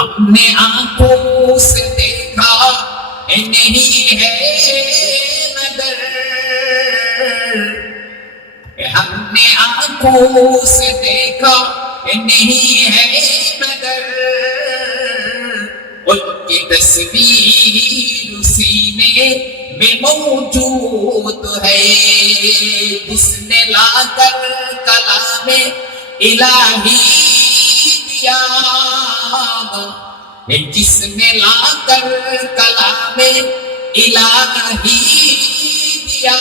हमने आँखों से देखा नहीं है मगर ये हमने आँखों से देखा नहीं है मगर उनकी तस्वीर सीने में मौजूद है, जिसने लाकर कला में इलाही दिया। है जिसने लाकर कलाम इलाही दिया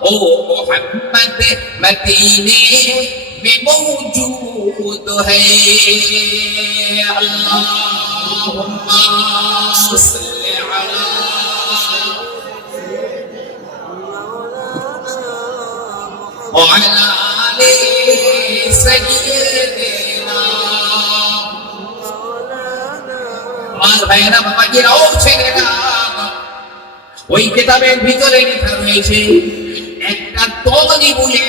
ओ मोहम्मद मदीने में मौजूद है अल्लाहुम्मा सल्ली अला وعلى آل سيدنا আমার ভাইয়েরা বাবাজিরাও ছেলেরা ওই কিতাবের ভিতরে লেখা রয়েছে, একটা তলি বলে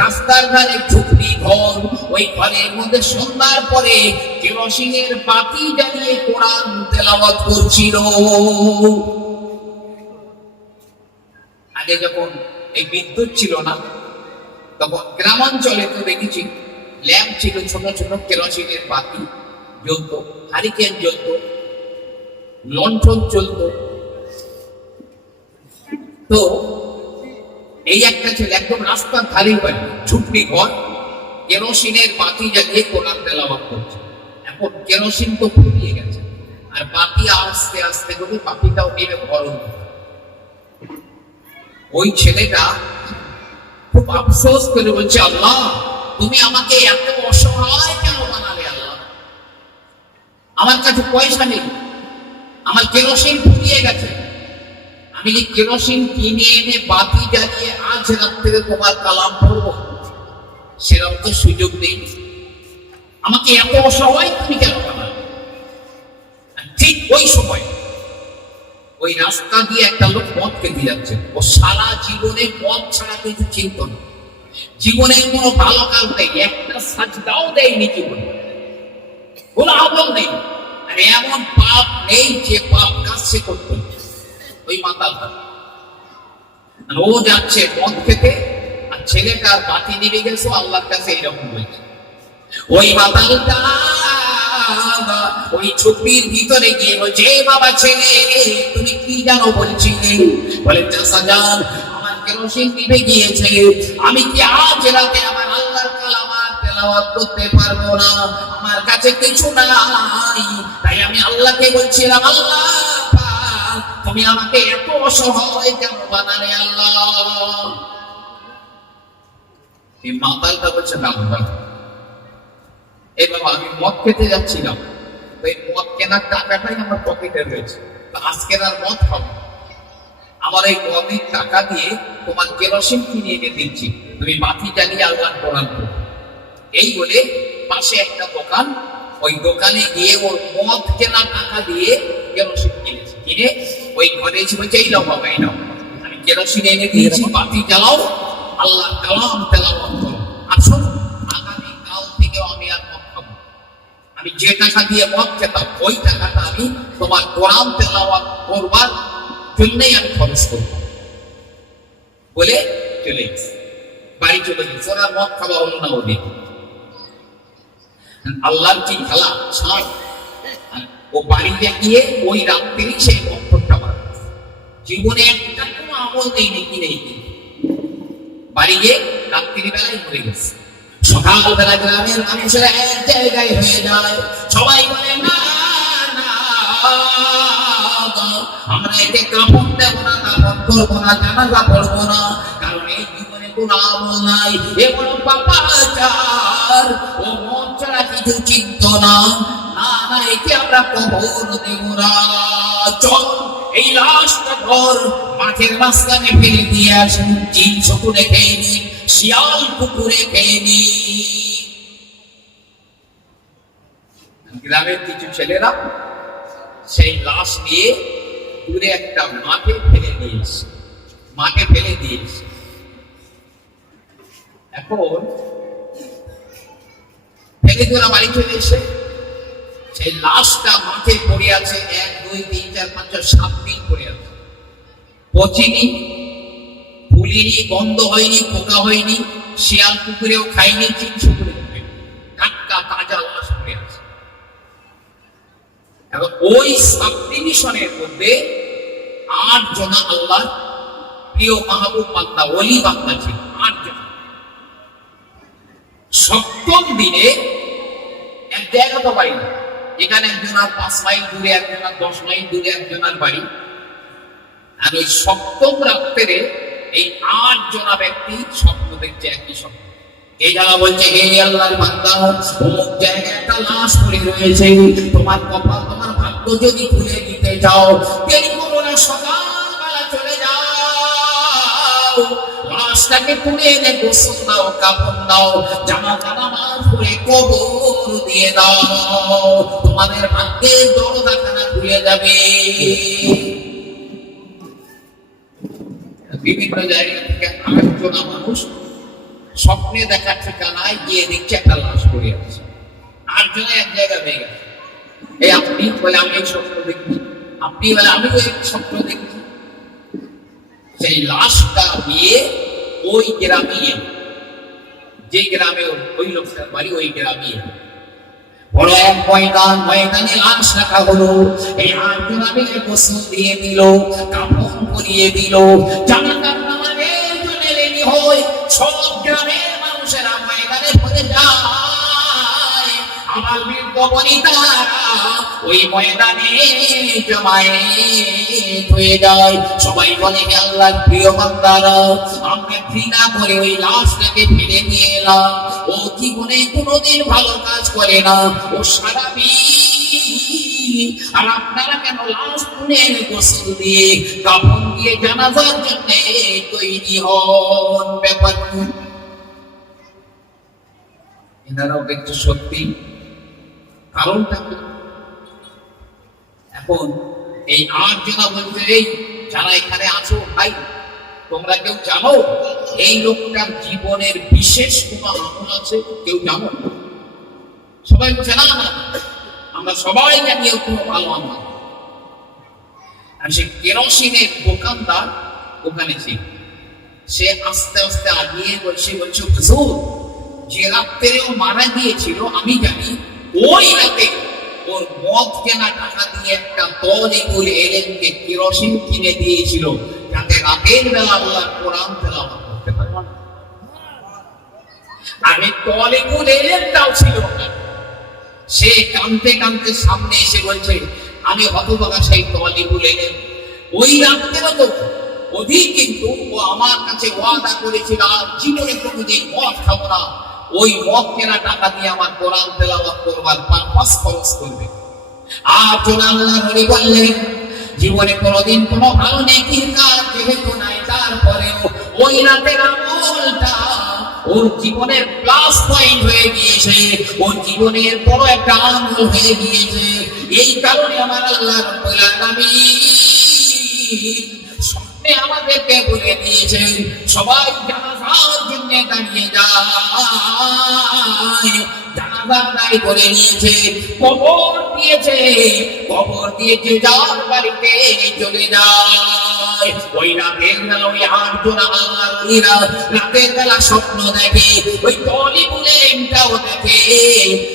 রাস্তার ধারে ঝুপড়ি ঘর, ওই ঘরের মধ্যে সন্ধ্যার পরে কেরোসিনের বাতি জ্বালিয়ে কোরআন তেলাওয়াত করছিল। আগে যখন এই বিদ্যুৎ ছিল না, তখন গ্রামাঞ্চলে তো দেখেছি, ল্যাম্প ছিল ছোট ছোট কেরোসিনের বাতি। জ্বলতো, হারিকেন জ্বলতো, লণ্ঠন চলতো। তো এই একটা ছেলে একদম রাস্তার ধারেই বাড়ি ঝুপড়ি ঘর, কেরোসিনের বাতি জ্বালিয়ে কোরআন তেলাওয়াত করছে। এখন কেরোসিন তো ফুরিয়ে গেছে, আর বাতি আস্তে আস্তে করে বাতিটাও নেমে গরম ওই ছেলেটা খুব আফসোস করে বলছে, আল্লাহ, তুমি আমাকে এত অসহায় কেন আমার কাছে পয়সা নেই। আমার কেরোসিন ফুরিয়ে গেছে। আমি কেরোসিন কিনে এনে বাতি জ্বালিয়ে আজ রাত্রে তোমার কালাম পড়ব। সেরকম তো সুযোগ নেই। আমাকে এত অসহায় তুমি কেন ঠিক ওই সময় ওই রাস্তা দিয়ে একটা লোক পথ খেতে যাচ্ছে। ও সারা জীবনে পথ ছাড়া কিছু চিন্ত না। জীবনের কোনো ভালো কাজ নেই। একটা সাজদাও দেয়নি জীবনে। নেই। আর এমন পাপ নেই যে পাপ করতে ওই মাতালটা আর ও যাচ্ছে পথ খেতে, আর ছেলেটার বাতি নিবে গেছে আল্লাহর কাছে এরকম বলছে ওই মাতালটা ওই ভিতরে গিয়ে বলছে বাবা ছেলে, তুমি কি জানো বলছিলে বলে, চাষা যান আমার কেরোসিন নিভে গিয়েছে? আমি কি আজ রাতে আমার তেলাওয়াত করতে পারব না। আমার কাছে কিছু নাই। তাই আমি আল্লাহকে বলছিলাম, আল্লাহ তুমি আমাকে এত অসহায় কেন বানালে আল্লাহ? এই মাতালটা বলছে এই বাবা, আমি মদ খেতে যাচ্ছিলাম। এই মদ কেনার টাকাটাই আমার পকেটে রয়েছে। আজকের আর মদ খাব আমার এই মদের টাকা দিয়ে তোমার কেরোসিন কিনে এনে দিচ্ছি। তুমি বাতি জ্বালিয়ে আল্লাহ কোরআন পড়ো। এই বলে পাশে একটা দোকান ওই দোকানে গিয়ে ওর মদ কেনা টাকা দিয়ে কেরোসিন কিনেছে। কিনে ওই ঘরে বলছে এই বাবা এই নাও। আমি কেরোসিন এনে দিয়েছি বাতি জ্বালাও আল্লাহ কালাম তেলাওয়াত করো। আর শোনো আগামী কাল থেকে আমি আর মদ খাব আমি যে টাকা দিয়ে মদ খেতাম ওই টাকাটা আমি তোমার কোরআন তেলাওয়াত করবার জন্যই আমি খরচ করব। বলে চলে গেছে। বাড়ি চলে গেছে। ওরা মদ খাওয়া না ওদের আল্লাহর কি খেলা? ছাড় ও বাড়িতে গিয়ে ওই রাত্রি সেই মক্ষরটা মারা জীবনে একটা কোনো আমল নেই, নাকি নেই। বাড়ি গিয়ে রাত্রি বেলায় মরে গেছে। সকালবেলা গ্রামের মানুষেরা এক জায়গায় হয়ে যায়, সবাই বলে, না আমরা এতে কাপড় দেবো না কাপড় করব না, জানাজা পড়ব না, কারণ এই জীবনে কোনো আমল নাই। এ বড় ছাড়া কিছু চিন্ত না গ্রামের কিছু ছেলেরা সেই লাশ নিয়ে দূরে একটা মাঠে ফেলে দিয়েছে মাঠে ফেলে দিয়েছে এখন ফেলে দিয়ে বাড়ি এসে সেই লাশটা মাঠে পড়ে আছে, এক, দুই, তিন, চার, পাঁচ সাত দিন পড়ে আছে। পচিনি, ফুলিনি বন্ধ হয়নি, পোকা হয়নি, শিয়াল কুকুরেও খায়নি চিংসু করে টাটকা, তাজা লাশ পড়ে আছে। এখন ওই সাবডিভিশনের মধ্যে আট জনা আল্লাহ প্রিয় মাহবুব বান্দা, ওলি বান্দা ছিল আট জন সপ্তম দিনে জায়গা তো বাড়ি। না। যেখানে একজনের পাঁচ মাইল দূরে, একজনের দশ মাইল দূরে, একজনের বাড়ি। আর ওই সপ্তম রাত্রে এই আট জনা ব্যক্তি স্বপ্ন দেখছে একই স্বপ্ন এই যারা বলছে, হে আল্লাহর বান্দা অমুক জায়গায় একটা লাশ পড়ে রয়েছে। তোমার কপাল, তোমার ভাগ্য যদি খুলে দিতে চাও, দেরি করো না, সকালবেলা চলে যাও। লাশটাকে তুলে এনে গোসল দাও, কাপড় দাও জামা কাপড় পরে কবর দিয়ে স্বপ্নে দেখার ঠিকানায় গিয়ে দেখছে একটা লাশ পড়ে আছে। আর জন্য এক জায়গা এই আপনি বলে আমি স্বপ্ন দেখি আপনি বলে আমি ওই স্বপ্ন দেখি সেই লাশটা নিয়ে ওই গ্রামে এলো। যে গ্রামে ওই লোকটার বাড়ি, ওই গ্রামে বড় এক ময়দান, ময়দানে লাশ রাখা হলো। এই গোসল দিয়ে দিল, কাপড় পরিয়ে দিল। রেডি হয় সব গ্রামের মানুষেরা ময়দানে আমার বৃদ্ধ বনিতারা ওই ময়দানে জমায়ে হয়ে যায় সবাই বলে, হে আল্লাহর প্রিয় বান্দারা, আমরা ঘৃণা করে ওই লাশটাকে ফেলে নিয়ে এলাম। ও জীবনে কোনোদিন ভালো কাজ করে না। ও সারা আর আপনারা কেন লাশ এনে গোসল দিয়ে কাপড় দিয়ে জানাজার জন্য তৈরি হন? ব্যাপার? এনারাও দেখছে সত্যি। কারণটা এখন এই আট জনা বলছে এই যারা এখানে আছো, ভাই, তোমরা কেউ জানো এই লোকটার জীবনের বিশেষ কোনো আমল আছে? কেউ জানো? সবাই বলছে, না আমরা সবাই জানি কোনো ভালো আমল আর সে কেরোসিনের দোকানদার ওখানে ছিল। সে আস্তে আস্তে আগিয়ে বলছে বলছে, হুজুর, যে রাত্রেও মারা গিয়েছিল, আমি জানি, ওই রাতে ওর মদ কেনা টাকা দিয়ে একটা তলে বলে এলেনকে কেরোসিন কিনে দিয়েছিল। যাতে রাতের বেলা আল্লাহ কোরআন করতে পারে। আমি তলে বলে এলেনটাও ছিল সে কানতে কানতে সামনে এসে বলছে, আমি হতভাগা সেই তলিবুল এলেন। ওই রাত্রেও তো অধিক কিন্তু ও আমার কাছে ওয়াদা করেছিল, আর জীবনে কোনোদিন মদ খাব না। ওই মদ কেনা টাকা দিয়ে আমার কোরআন তেলাওয়াত করবার পারপাস খরচ করবে। আর জন আল্লাহ নবী বললেন, জীবনে কোনোদিন কোনো ভালো নেকির কাজ যেহেতু নাই তারপরেও ওই রাতের আমলটা ওর জীবনের প্লাস পয়েন্ট হয়ে গিয়েছে, ওর জীবনের বড় একটা আমল হয়ে গিয়েছে। এই কারণে আমার আল্লাহ স্বপ্নে আমাদেরকে বলে দিয়েছে সবাই জানাজার দাঁড়িয়ে যায় করে নিয়েছে। কবর দিয়েছে কবর দিয়েছে যার বাড়িতে চলে যায় ওই রাতের বেলা ওই আল্লাহ ওলিরা রাতের বেলা স্বপ্ন দেখে ওই তলি বলে দেখে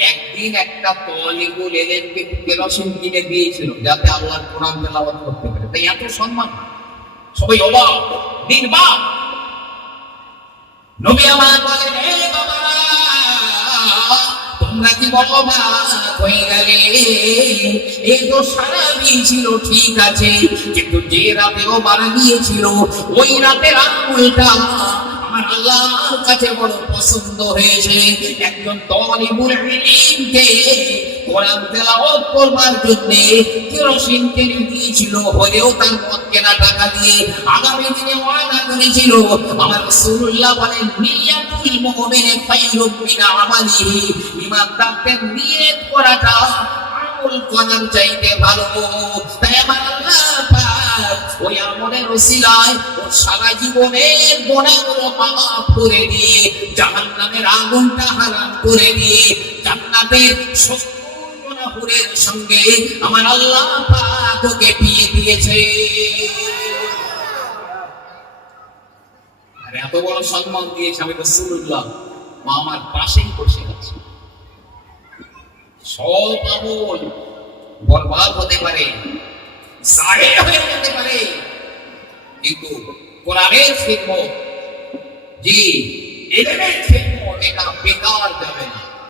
একদিন একটা তলিবুল এলেনকে কেরোসিন কিনে দিয়েছিল যাতে আল্লাহর কোরআন তেলাওয়াত করতে পারে। তাই এত সম্মান। সবাই অবাক। নির্বাক। নবী আমার বলেন "হে বাবারা, তোমরা কি বলো অবাক হয়ে গেলে? এ তো সারা দিন ছিল ঠিক আছে। কিন্তু যে রাতে ও মারা গিয়েছিল ওই রাতের আঙুলটা আমার আল্লাহর কাছে বড় পছন্দ হয়েছে। একজন তলিবুল ইলমকে কোরআন তেলাওয়াত করবার জন্য কেরোসিন কিনে দিয়েছিল, হলেও তার মত কেনা টাকা দিয়ে আগামী দিনে ওয়াদা করেছিল। আমার রাসূলুল্লাহ বলেন, নিয়াতুল মুমিনে খায়রুম মিন আমালিহি। ইমানদারদের নিয়ত করাটা আমল করার চাইতে ভালো। তাই আমার আমলের ওসিলায় ওর সারা জীবনের গোনাগুলো মাফ করে দিয়ে, জাহান্নামের আগুনটা হারাম করে দিয়ে, জান্নাতের সত্তর সঙ্গে আমার আল্লাহ ওকে বিয়ে দিয়েছে। আর এত বড় সম্মান দিয়েছে আমি রসুল্লাহ মা আমার পাশেই বসে আছে। সব আমল বরবাদ হতে পারে সাড়ে হয়ে যেতে পারে। কিন্তু কোরআনের খিদমত জি এলেমের খিদমত এটা বেকার যাবে না।